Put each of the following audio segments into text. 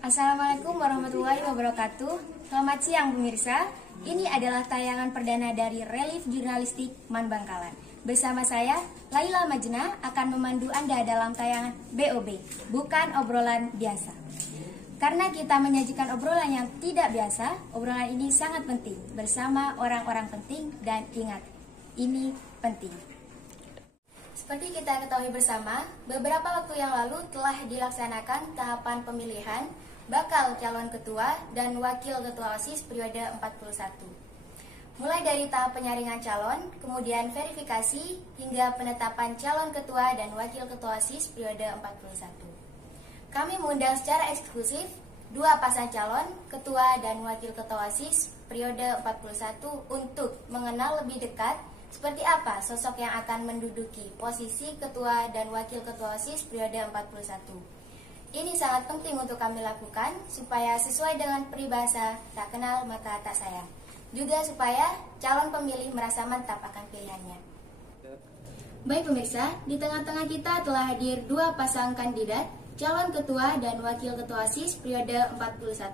Assalamualaikum warahmatullahi wabarakatuh. Selamat siang pemirsa. Ini adalah tayangan perdana dari Relief Jurnalistik Man Bangkalan. Bersama saya, Laila Majna, akan memandu Anda dalam tayangan BOB, bukan obrolan biasa. Karena kita menyajikan obrolan yang tidak biasa, obrolan ini sangat penting bersama orang-orang penting, dan ingat, ini penting. Seperti kita ketahui bersama, beberapa waktu yang lalu telah dilaksanakan tahapan pemilihan bakal calon ketua dan wakil ketua OSIS periode 41. Mulai dari tahap penyaringan calon, kemudian verifikasi, hingga penetapan calon ketua dan wakil ketua OSIS periode 41. Kami mengundang secara eksklusif dua pasang calon, ketua dan wakil ketua OSIS periode 41 untuk mengenal lebih dekat seperti apa sosok yang akan menduduki posisi ketua dan wakil ketua OSIS periode 41. Ini sangat penting untuk kami lakukan supaya sesuai dengan peribahasa tak kenal maka tak sayang. Juga supaya calon pemilih merasa mantap akan pilihannya. Baik pemirsa, di tengah-tengah kita telah hadir dua pasang kandidat calon ketua dan wakil ketua OSIS periode 41.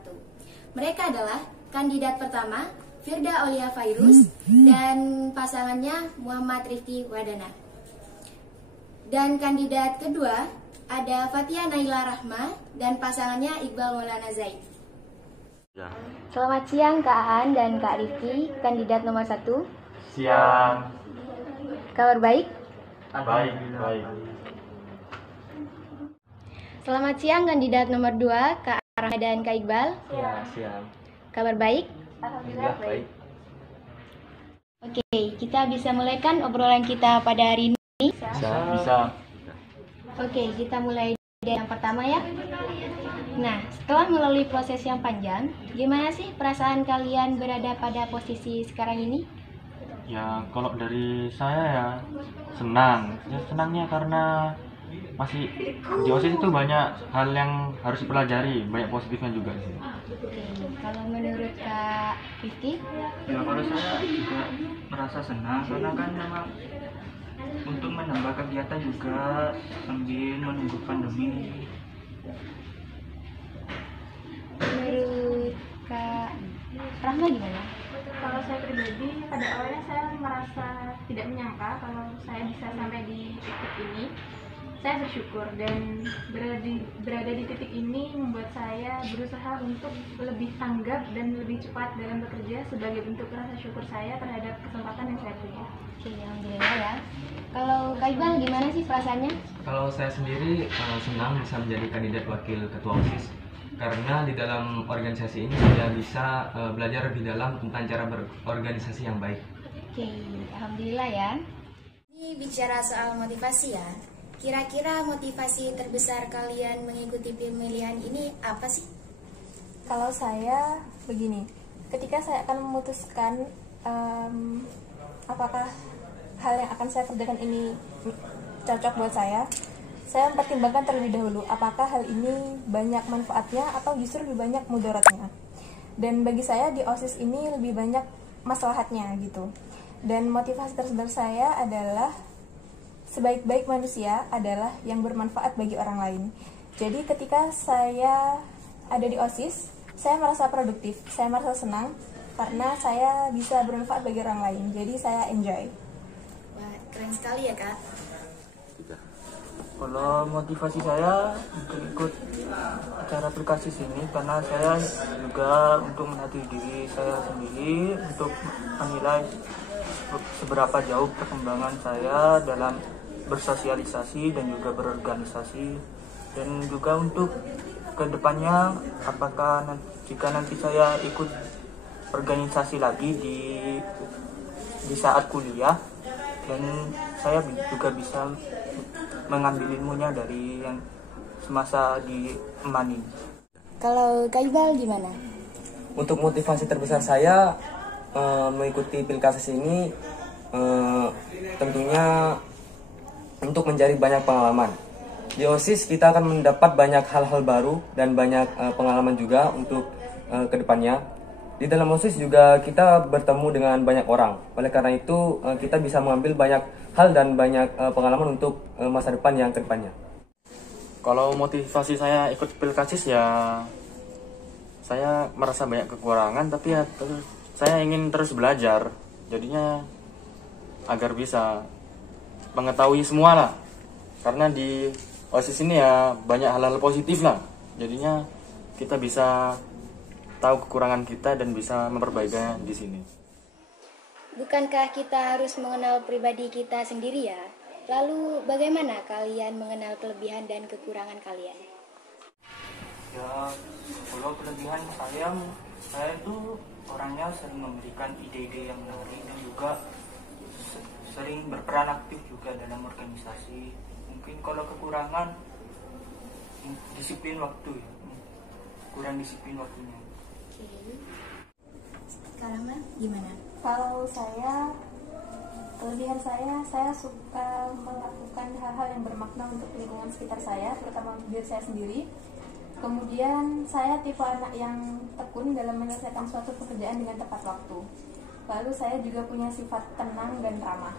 Mereka adalah kandidat pertama Firda Aulia Fairuz dan pasangannya Muhammad Rifki Wadana. Dan kandidat kedua ada Fatia Naila Rahma dan pasangannya Iqbal Maulana Zaid. Ya. Selamat siang Kak Aan dan Kak Rifki, kandidat nomor 1. Siang. Kabar baik? Baik. Selamat siang kandidat nomor 2, Kak Rahma dan Kak Iqbal. Ya, siang. Kabar baik? Alhamdulillah baik. Oke, kita bisa mulaikan obrolan kita pada hari ini. Bisa. Oke, kita mulai dari yang pertama ya. Nah, setelah melalui proses yang panjang, gimana sih perasaan kalian berada pada posisi sekarang ini? Ya, kalau dari saya ya senang. Ya, senangnya karena masih di OSIS itu banyak hal yang harus dipelajari, banyak positifnya juga sih. Oke, kalau menurut Kak Rifki? Ya kalau saya juga merasa senang karena kan memang untuk menambah kegiatan juga sambil menunggu pandemi. Menurut Kak Rahma gimana? Kalau saya pribadi, pada awalnya saya merasa tidak menyangka kalau saya bisa sampai di titik ini. Saya bersyukur dan berada di titik ini membuat saya berusaha untuk lebih tanggap dan lebih cepat dalam bekerja sebagai bentuk rasa syukur saya terhadap kesempatan yang saya punya. Oke, alhamdulillah ya. Kalau Kak Iqbal gimana sih perasaannya? Kalau saya sendiri senang bisa menjadi kandidat wakil ketua OSIS karena di dalam organisasi ini saya bisa belajar lebih dalam tentang cara berorganisasi yang baik. Oke, alhamdulillah ya. Ini bicara soal motivasi ya. Kira-kira motivasi terbesar kalian mengikuti pemilihan ini apa sih? Kalau saya begini, ketika saya akan memutuskan apakah hal yang akan saya kerjakan ini cocok buat saya mempertimbangkan terlebih dahulu apakah hal ini banyak manfaatnya atau justru lebih banyak mudaratnya. Dan bagi saya di OSIS ini lebih banyak maslahatnya gitu. Dan motivasi tersebut saya adalah sebaik-baik manusia adalah yang bermanfaat bagi orang lain. Jadi ketika saya ada di OSIS, saya merasa produktif, saya merasa senang karena saya bisa bermanfaat bagi orang lain. Jadi saya enjoy. Wah, keren sekali ya Kak. Kalau motivasi saya untuk ikut acara aplikasi sini karena saya juga untuk melatih diri saya sendiri untuk menilai seberapa jauh perkembangan saya dalam bersosialisasi dan juga berorganisasi, dan juga untuk kedepannya apakah jika nanti saya ikut organisasi lagi di saat kuliah, dan saya juga bisa mengambil ilmunya dari yang semasa di Emani. Kalau Kak Iqbal gimana? Untuk motivasi terbesar saya mengikuti Pilkases ini tentunya untuk mencari banyak pengalaman. Di OSIS kita akan mendapat banyak hal-hal baru dan banyak pengalaman juga untuk kedepannya. Di dalam OSIS juga kita bertemu dengan banyak orang. Oleh karena itu kita bisa mengambil banyak hal dan banyak pengalaman untuk masa depan yang kedepannya. Kalau motivasi saya ikut Pilkasis ya saya merasa banyak kekurangan, tapi ya saya ingin terus belajar, jadinya agar bisa mengetahui semua lah. Karena di OSIS ini ya banyak hal-hal positif lah, jadinya kita bisa tahu kekurangan kita dan bisa memperbaikinya di sini. Bukankah kita harus mengenal pribadi kita sendiri ya? Lalu bagaimana kalian mengenal kelebihan dan kekurangan kalian? Ya, kalau kelebihan saya itu orangnya sering memberikan ide-ide yang menarik dan juga sering berperan aktif juga dalam organisasi. Mungkin kalau kekurangan disiplin waktu ya, kurang disiplin waktunya. Kak Rahma, gimana? Kalau saya, kelebihan saya suka melakukan hal-hal yang bermakna untuk lingkungan sekitar saya, terutama untuk diri saya sendiri. Kemudian saya tipe anak yang tekun dalam menyelesaikan suatu pekerjaan dengan tepat waktu. Lalu saya juga punya sifat tenang dan ramah.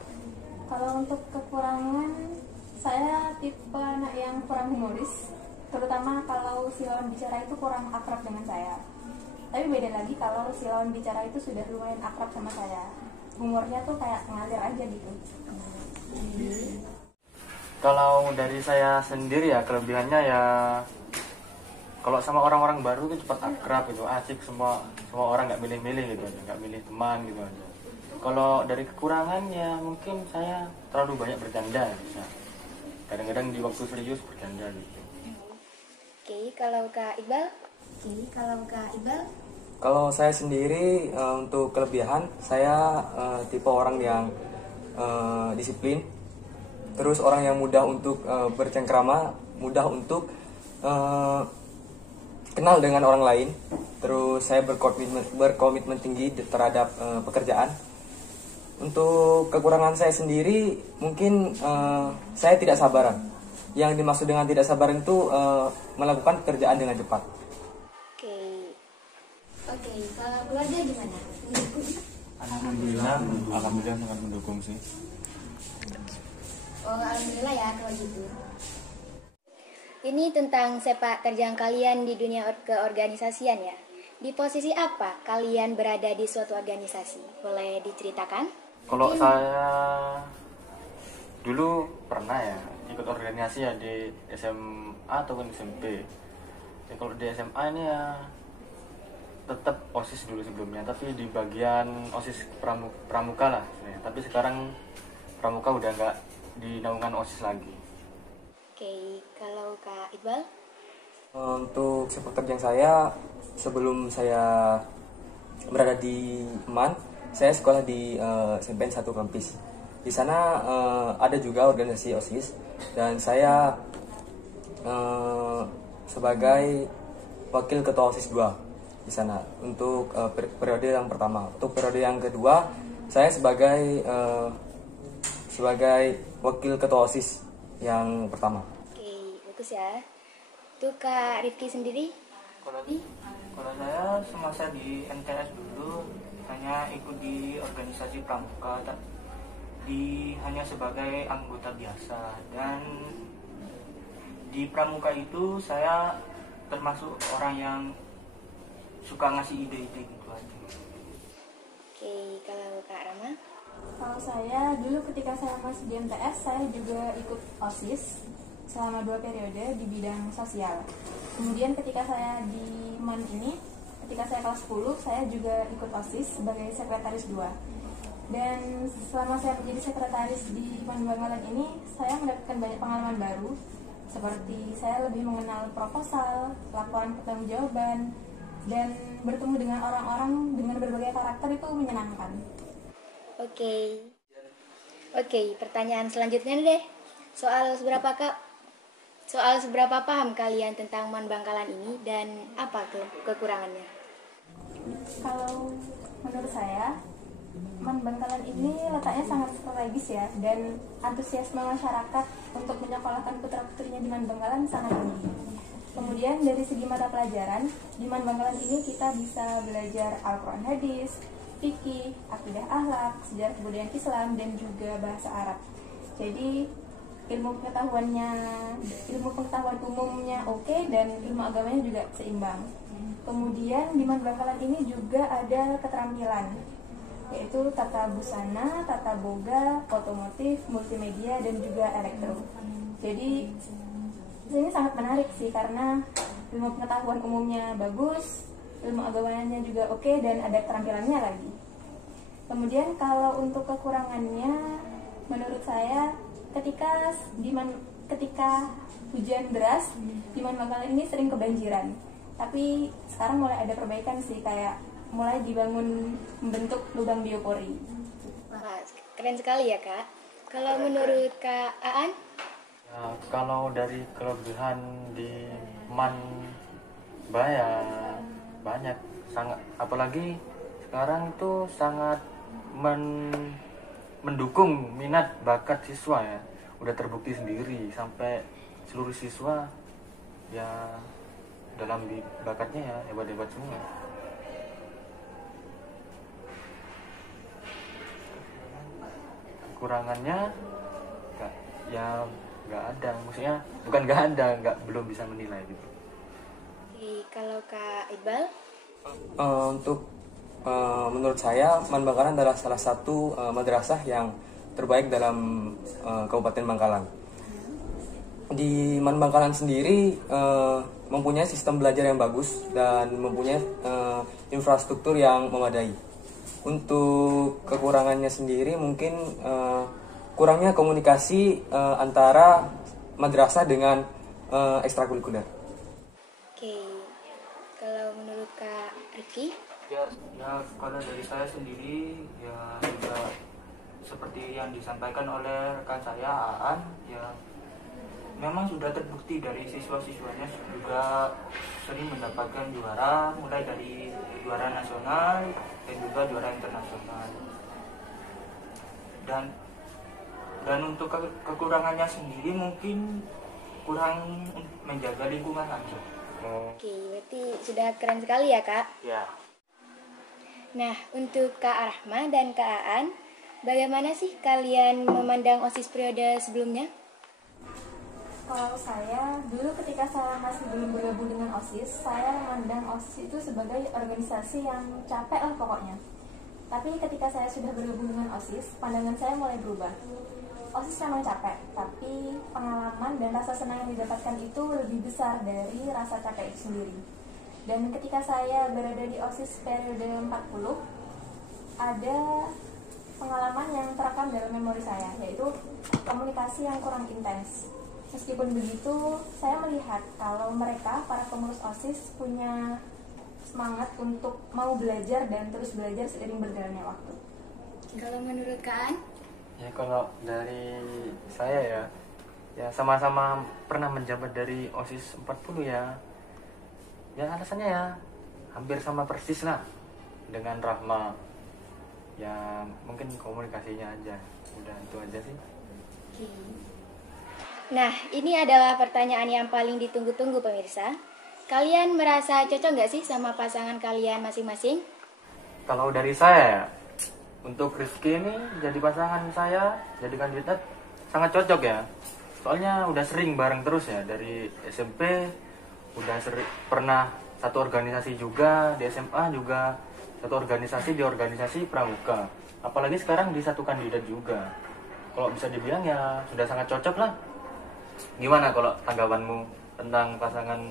Kalau untuk kekurangan, saya tipe anak yang kurang humoris, terutama kalau si lawan bicara itu kurang akrab dengan saya. Tapi beda lagi kalau si lawan bicara itu sudah lumayan akrab sama saya. Humornya tuh kayak ngalir aja gitu. Kalau dari saya sendiri ya, kelebihannya ya kalau sama orang-orang baru itu cepat akrab gitu, asik, semua orang nggak milih-milih gitu aja, nggak milih teman gitu aja. Kalau dari kekurangan ya mungkin saya terlalu banyak bercanda bisa. Kadang-kadang di waktu serius bercanda gitu. Oke, kalau Kak Iqbal? Kalau saya sendiri untuk kelebihan, saya tipe orang yang disiplin, terus orang yang mudah untuk bercengkrama, mudah untuk kenal dengan orang lain, terus saya berkomitmen tinggi terhadap pekerjaan. Untuk kekurangan saya sendiri, mungkin saya tidak sabaran. Yang dimaksud dengan tidak sabaran itu melakukan pekerjaan dengan cepat. Oke, kalau keluarga gimana? Alhamdulillah sangat mendukung sih. Oh, alhamdulillah ya kalau gitu. Ini tentang sepak terjang kalian di dunia keorganisasian ya. Di posisi apa kalian berada di suatu organisasi? Boleh diceritakan? Kalau saya dulu pernah ya ikut organisasi ya di SMA ataupun SMP. Ya, kalau di SMA ini ya tetap OSIS dulu sebelumnya, tapi di bagian OSIS pramuka lah. Tapi sekarang pramuka udah nggak dinaungan OSIS lagi. Oke, kalau Kak Iqbal? Untuk sepak terjang saya, sebelum saya berada di MAN, saya sekolah di SMPN 1 Kampis. Di sana ada juga organisasi OSIS dan saya sebagai wakil ketua OSIS 2 di sana untuk periode yang pertama. Untuk periode yang kedua, saya sebagai wakil ketua OSIS yang pertama. Oke, bagus ya. Tuh Kak Rifki sendiri? Kalau saya semasa di MTS dulu hanya ikut di organisasi pramuka, hanya sebagai anggota biasa, dan di pramuka itu saya termasuk orang yang suka ngasih ide-ide gitu aja. Oke, kalau Kak Rama? Kalau saya dulu ketika saya masih di MTS, saya juga ikut OSIS selama 2 periode di bidang sosial. Kemudian ketika saya di MAN ini, ketika saya kelas 10, saya juga ikut OSIS sebagai sekretaris 2. Dan selama saya menjadi sekretaris di MAN Bangkalan ini, saya mendapatkan banyak pengalaman baru, seperti saya lebih mengenal proposal, laporan pertanggungjawaban, dan bertemu dengan orang-orang dengan berbagai karakter itu menyenangkan. Oke, pertanyaan selanjutnya deh. Soal seberapa paham kalian tentang MAN Bangkalan ini dan apa kekurangannya? Kalau menurut saya, MAN Bangkalan ini letaknya sangat strategis ya, dan antusiasme masyarakat untuk menyekolahkan putra-putrinya di MAN Bangkalan sangat tinggi. Kemudian dari segi mata pelajaran, di MAN Bangkalan ini kita bisa belajar Al-Quran Hadis, fikih, akidah akhlak, sejarah kebudayaan Islam, dan juga bahasa Arab. Jadi ilmu pengetahuan umumnya oke, dan ilmu agamanya juga seimbang. Kemudian di Man Bangkalan ini juga ada keterampilan, yaitu tata busana, tata boga, otomotif, multimedia, dan juga elektro. Jadi ini sangat menarik sih karena ilmu pengetahuan umumnya bagus, ilmu agamanya juga oke, dan ada keterampilannya lagi. Kemudian kalau untuk kekurangannya, menurut saya ketika hujan deras di Man Bangkalan ini sering kebanjiran. Tapi sekarang mulai ada perbaikan sih, kayak mulai dibangun membentuk lubang biopori. Wah, keren sekali ya Kak. Kalau menurut Kak Aan? Ya, kalau dari kelebihan di Manbaya banyak, sangat, apalagi sekarang itu sangat mendukung minat bakat siswa ya. Udah terbukti sendiri sampai seluruh siswa ya dalam bakatnya ya hebat-hebat semua. Kekurangannya nggak ada, maksudnya bukan nggak ada, belum bisa menilai gitu. Oke, kalau Kak Iqbal? Menurut saya Man Bangkalan adalah salah satu madrasah yang terbaik dalam Kabupaten Bangkalan. Di Man Bangkalan sendiri mempunyai sistem belajar yang bagus dan mempunyai infrastruktur yang memadai. Untuk kekurangannya sendiri mungkin kurangnya komunikasi antara madrasah dengan ekstrakurikuler. Oke, kalau menurut Kak Riki? Ya kalau dari saya sendiri ya juga seperti yang disampaikan oleh rekan saya Aan, ya memang sudah terbukti dari siswa-siswanya juga sering mendapatkan juara, mulai dari juara nasional dan juga juara internasional. Dan untuk kekurangannya sendiri mungkin kurang menjaga lingkungan aja. Oke, berarti sudah keren sekali ya Kak. Ya. Nah, untuk Kak Rahma dan Kak Aan, bagaimana sih kalian memandang OSIS periode sebelumnya? Kalau saya, dulu ketika saya masih belum bergabung dengan OSIS, saya memandang OSIS itu sebagai organisasi yang capek lah pokoknya. Tapi ketika saya sudah bergabung dengan OSIS, pandangan saya mulai berubah. OSIS memang capek, tapi pengalaman dan rasa senang yang didapatkan itu lebih besar dari rasa capek itu sendiri. Dan ketika saya berada di OSIS periode 40, ada pengalaman yang terekam dalam memori saya, yaitu komunikasi yang kurang intens. Meskipun begitu, saya melihat kalau mereka, para pengurus OSIS, punya semangat untuk mau belajar dan terus belajar seiring berjalannya waktu. Kalau menurut Kak Aan? Ya kalau dari saya ya sama-sama pernah menjabat dari OSIS 40 ya. Ya alasannya ya hampir sama persis lah dengan Rahma. Ya mungkin komunikasinya aja. Udah itu aja sih. Oke. Nah, ini adalah pertanyaan yang paling ditunggu-tunggu pemirsa. Kalian merasa cocok nggak sih sama pasangan kalian masing-masing? Kalau dari saya, untuk Rizky ini jadi pasangan saya, jadi kandidat sangat cocok ya. Soalnya udah sering bareng terus ya, dari SMP udah pernah satu organisasi juga, di SMA juga satu organisasi, di organisasi pramuka. Apalagi sekarang di satu kandidat juga. Kalau bisa dibilang ya sudah sangat cocok lah. Gimana kalau tanggapanmu tentang pasangan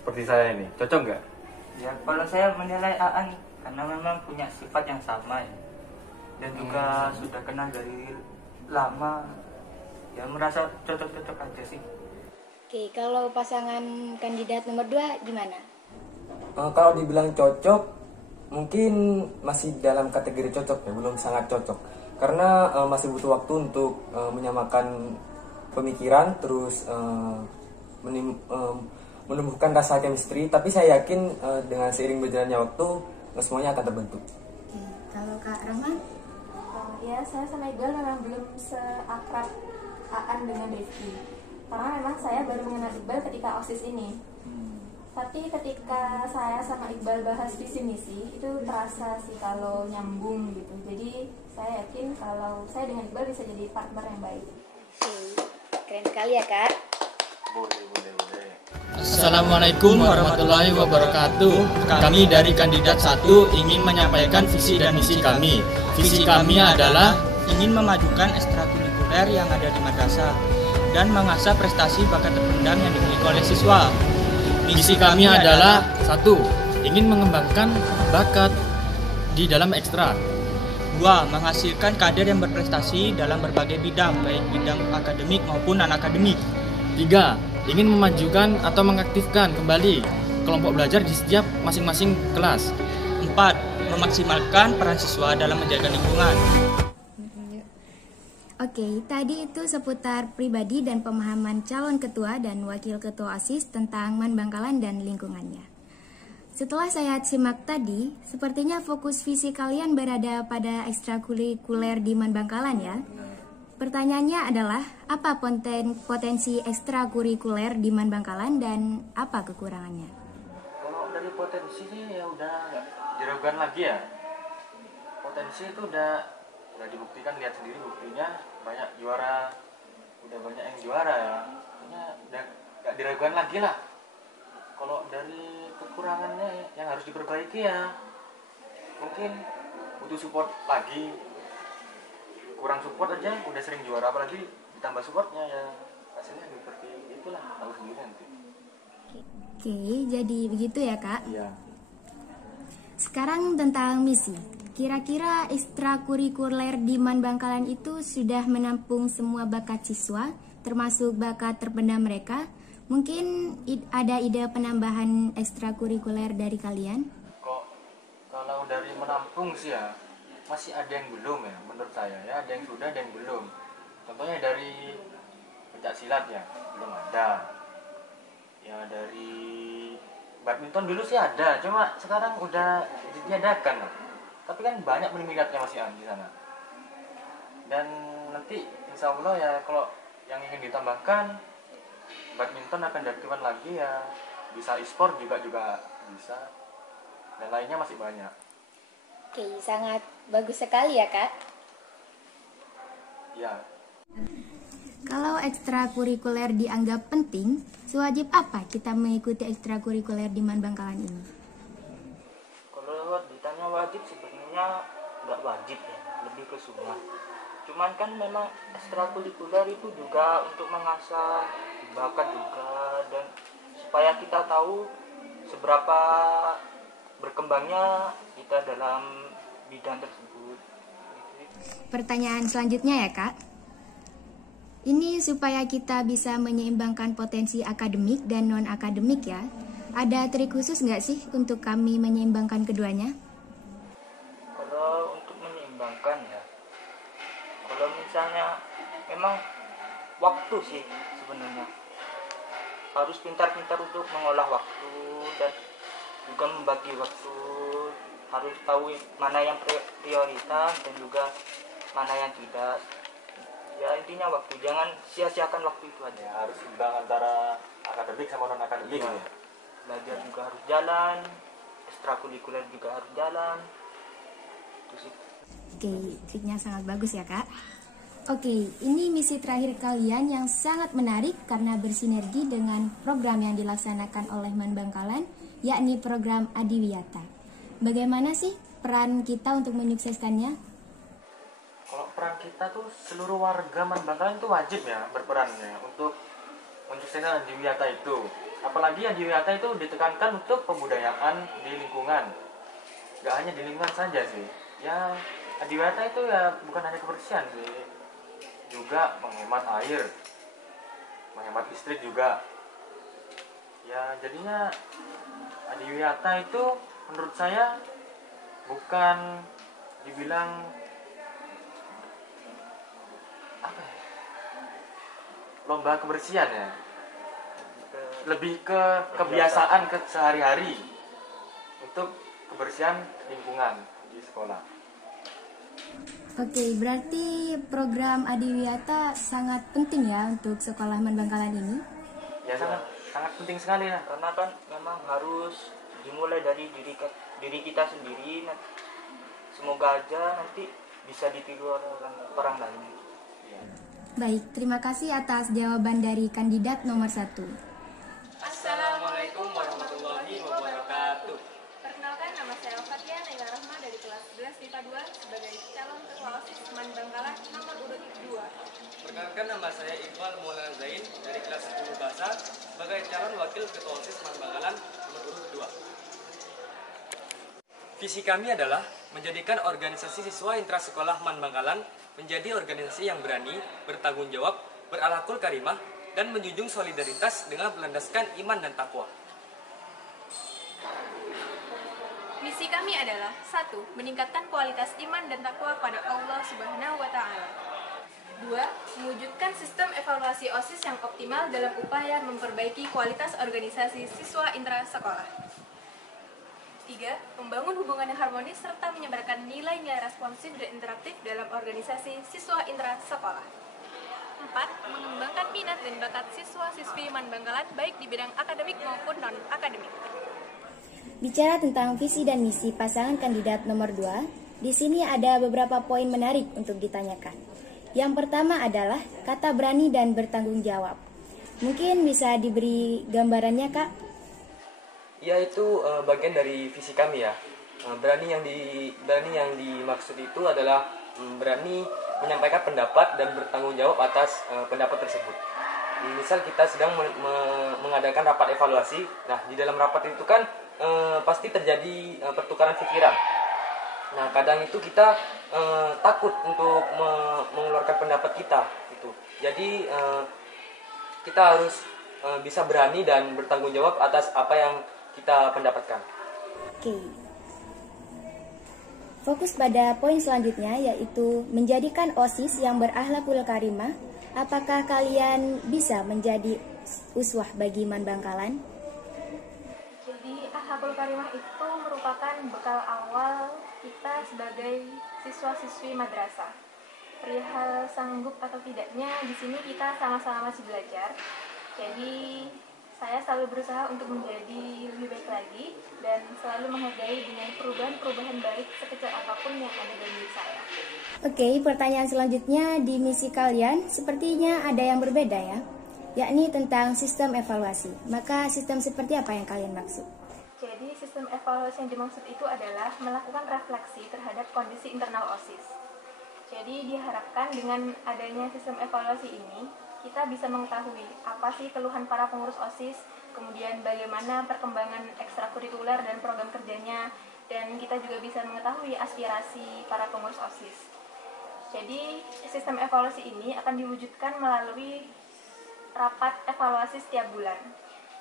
seperti saya ini? Cocok nggak? Ya kalau saya menilai Aan karena memang punya sifat yang sama ya. Dan juga sudah kenal dari lama, ya merasa cocok-cocok aja sih. Oke, kalau pasangan kandidat nomor 2 gimana? Kalau dibilang cocok, mungkin masih dalam kategori cocok ya, belum sangat cocok. Karena masih butuh waktu untuk menyamakan pemikiran, terus menumbuhkan rasa chemistry. Tapi saya yakin dengan seiring berjalannya waktu, semuanya akan terbentuk. Oke, kalau Kak Rahman? Ya, saya sama Iqbal memang belum seakrab Aan dengan Rifki. Karena memang saya baru mengenal Iqbal ketika OSIS ini. Tapi ketika saya sama Iqbal bahas visi misi, itu terasa sih kalau nyambung gitu. Jadi saya yakin kalau saya dengan Iqbal bisa jadi partner yang baik. Oke, keren sekali ya Kak. Boleh. Assalamualaikum warahmatullahi wabarakatuh. Kami dari kandidat 1 ingin menyampaikan visi dan misi kami. Visi kami adalah ingin memajukan ekstrakurikuler yang ada di madrasah dan mengasah prestasi bakat terpendam yang dimiliki oleh siswa. Misi kami adalah 1. Ingin mengembangkan bakat di dalam ekstra. 2. Menghasilkan kader yang berprestasi dalam berbagai bidang, baik bidang akademik maupun non-akademik. 3. Ingin memajukan atau mengaktifkan kembali kelompok belajar di setiap masing-masing kelas. 4. Memaksimalkan peran siswa dalam menjaga lingkungan. Oke, tadi itu seputar pribadi dan pemahaman calon ketua dan wakil ketua OSIS tentang Man Bangkalan dan lingkungannya. Setelah saya simak tadi, sepertinya fokus visi kalian berada pada ekstrakurikuler di Man Bangkalan ya. Pertanyaannya adalah, apa potensi ekstrakurikuler di Man Bangkalan dan apa kekurangannya? Kalau dari potensi sih ya udah nggak diragukan lagi ya. Potensi itu udah dibuktikan, lihat sendiri buktinya, banyak juara, udah banyak yang juara ya. Artinya udah nggak diragukan lagi lah. Kalau dari kekurangannya yang harus diperbaiki ya, mungkin butuh support lagi. Kurang support aja udah sering juara, apalagi ditambah supportnya ya hasilnya seperti itulah, tahu sendiri nanti. Oke, jadi begitu ya Kak? Iya. Sekarang tentang misi. Kira-kira ekstrakurikuler di Man Bangkalan itu sudah menampung semua bakat siswa, termasuk bakat terpendam mereka? Mungkin ada ide penambahan ekstrakurikuler dari kalian? Kalau dari menampung sih ya, masih ada yang belum ya menurut saya ya, ada yang sudah, ada yang belum. Contohnya dari pencak silat ya, belum ada. Ya dari badminton dulu sih ada, cuma sekarang udah ditiadakan. Tapi kan banyak peminatnya masih ada di sana. Dan nanti insya Allah ya kalau yang ingin ditambahkan, badminton akan diaktifkan lagi ya, bisa e-sport juga bisa, dan lainnya masih banyak. Oke, sangat bagus sekali ya Kak. Ya. Kalau ekstrakurikuler dianggap penting, sewajib apa kita mengikuti ekstrakurikuler di Man Bangkalan ini? Kalau ditanya wajib, sebenarnya nggak wajib ya, lebih ke sunnah. Cuman kan memang ekstrakurikuler itu juga untuk mengasah bakat juga, dan supaya kita tahu seberapa berkembangnya kita dalam bidang tersebut. Pertanyaan selanjutnya ya Kak. Ini supaya kita bisa menyeimbangkan potensi akademik dan non-akademik ya. Ada trik khusus nggak sih untuk kami menyeimbangkan keduanya? Kalau untuk menyeimbangkan ya, kalau misalnya memang waktu sih sebenarnya. Harus pintar-pintar untuk mengolah waktu dan juga membagi waktu. Harus tahu mana yang prioritas dan juga mana yang tidak. Ya intinya waktu, jangan sia-siakan waktu itu aja. Ya, harus imbang antara akademik sama non akademik ya. Belajar juga harus jalan, ekstrakurikuler juga harus jalan. Itu sih. Oke, triknya sangat bagus ya Kak. Oke, ini misi terakhir kalian yang sangat menarik karena bersinergi dengan program yang dilaksanakan oleh Man Bangkalan, yakni program Adiwiyata. Bagaimana sih peran kita untuk menyukseskannya? Kalau peran kita tuh seluruh warga Man Bangkalan itu wajib ya berperannya untuk mensukseskan Adiwiyata itu. Apalagi Adiwiyata itu ditekankan untuk pembudayaan di lingkungan. Gak hanya di lingkungan saja sih. Ya Adiwiyata itu ya bukan hanya kebersihan sih, juga menghemat air, menghemat listrik juga. Ya jadinya Adiwiyata itu menurut saya bukan dibilang apa ya, lomba kebersihan ya, lebih ke kebiasaan ke sehari-hari untuk kebersihan lingkungan di sekolah. Oke, berarti program Adiwiyata sangat penting ya untuk sekolah Man Bangkalan ini? Ya sangat penting sekali ya. Karena kan memang harus dimulai dari diri kita sendiri. Semoga aja nanti bisa ditiru orang lain. Baik, terima kasih atas jawaban dari kandidat nomor 1. Assalamualaikum OSIS Man Bangkalan nomor urut 2. Perkenalkan, nama saya Iqbal Maulana Zain dari kelas 10 Bahasa sebagai calon wakil ketua OSIS Man Bangkalan nomor urut 2. Visi kami adalah menjadikan organisasi siswa intrasekolah Man Bangkalan menjadi organisasi yang berani, bertanggung jawab, berakhlakul karimah, dan menjunjung solidaritas dengan berlandaskan iman dan takwa. Misi kami adalah 1. Meningkatkan kualitas iman dan takwa pada Allah Subhanahu wa Ta'ala. 2. Mewujudkan sistem evaluasi OSIS yang optimal dalam upaya memperbaiki kualitas organisasi siswa intrasekolah. 3. Membangun hubungan yang harmonis serta menyebarkan nilai-nilai responsif dan interaktif dalam organisasi siswa intrasekolah. 4. Mengembangkan minat dan bakat siswa-siswi Man Bangkalan baik di bidang akademik maupun non-akademik. Bicara tentang visi dan misi pasangan kandidat nomor 2, di sini ada beberapa poin menarik untuk ditanyakan. Yang pertama adalah kata berani dan bertanggung jawab. Mungkin bisa diberi gambarannya, Kak? Ya, itu bagian dari visi kami ya. Berani yang dimaksud itu adalah berani menyampaikan pendapat dan bertanggung jawab atas pendapat tersebut. Misal kita sedang mengadakan rapat evaluasi, nah di dalam rapat itu kan pasti terjadi pertukaran pikiran. Nah kadang itu kita takut untuk mengeluarkan pendapat kita, gitu. Jadi kita harus bisa berani dan bertanggung jawab atas apa yang kita pendapatkan. Oke. Fokus pada poin selanjutnya, yaitu menjadikan OSIS yang berakhlakul karimah. Apakah kalian bisa menjadi uswah bagi Man Bangkalan? Jadi akhlakul karimah itu merupakan bekal awal kita sebagai siswa-siswi madrasah. Perihal sanggup atau tidaknya, di sini kita sama-sama masih belajar. Jadi saya selalu berusaha untuk menjadi lebih baik lagi dan selalu menghargai dengan perubahan-perubahan baik sekecil apapun yang ada dalam diri saya. Oke, pertanyaan selanjutnya, di misi kalian sepertinya ada yang berbeda ya, yakni tentang sistem evaluasi. Maka sistem seperti apa yang kalian maksud? Jadi sistem evaluasi yang dimaksud itu adalah melakukan refleksi terhadap kondisi internal OSIS. Jadi diharapkan dengan adanya sistem evaluasi ini, kita bisa mengetahui apa sih keluhan para pengurus OSIS, kemudian bagaimana perkembangan ekstrakurikuler dan program kerjanya, dan kita juga bisa mengetahui aspirasi para pengurus OSIS. Jadi sistem evaluasi ini akan diwujudkan melalui rapat evaluasi setiap bulan.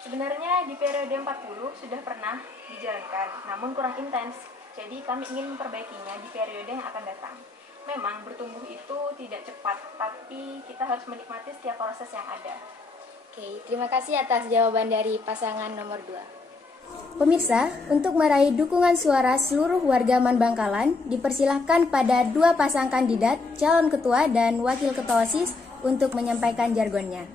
Sebenarnya di periode 40 sudah pernah dijalankan, namun kurang intens. Jadi kami ingin memperbaikinya di periode yang akan datang. Memang bertumbuh itu tidak cepat, tapi kita harus menikmati setiap proses yang ada. Oke, terima kasih atas jawaban dari pasangan nomor 2. Pemirsa, untuk meraih dukungan suara seluruh warga Man Bangkalan, dipersilahkan pada 2 pasang kandidat, calon ketua dan wakil ketua OSIS untuk menyampaikan jargonnya.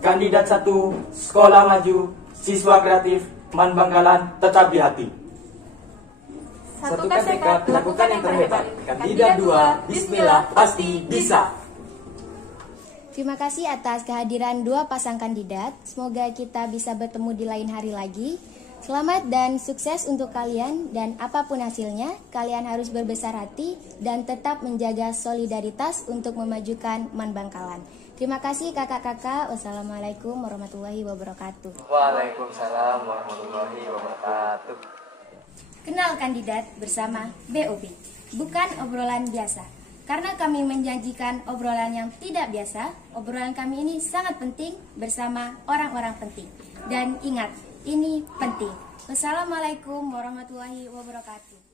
Kandidat 1, Sekolah Maju, Siswa Kreatif, Man Bangkalan, tetap di hati. Satukan tekad, lakukan yang terhebat. Kandidat 2, Bismillah, pasti bisa. Terima kasih atas kehadiran 2 pasang kandidat. Semoga kita bisa bertemu di lain hari lagi. Selamat dan sukses untuk kalian, dan apapun hasilnya, kalian harus berbesar hati dan tetap menjaga solidaritas untuk memajukan Man Bangkalan. Terima kasih kakak-kakak. Wassalamualaikum warahmatullahi wabarakatuh. Waalaikumsalam warahmatullahi wabarakatuh. Kenal kandidat bersama BOB, bukan obrolan biasa. Karena kami menjanjikan obrolan yang tidak biasa, obrolan kami ini sangat penting bersama orang-orang penting. Dan ingat, ini penting. Wassalamualaikum warahmatullahi wabarakatuh.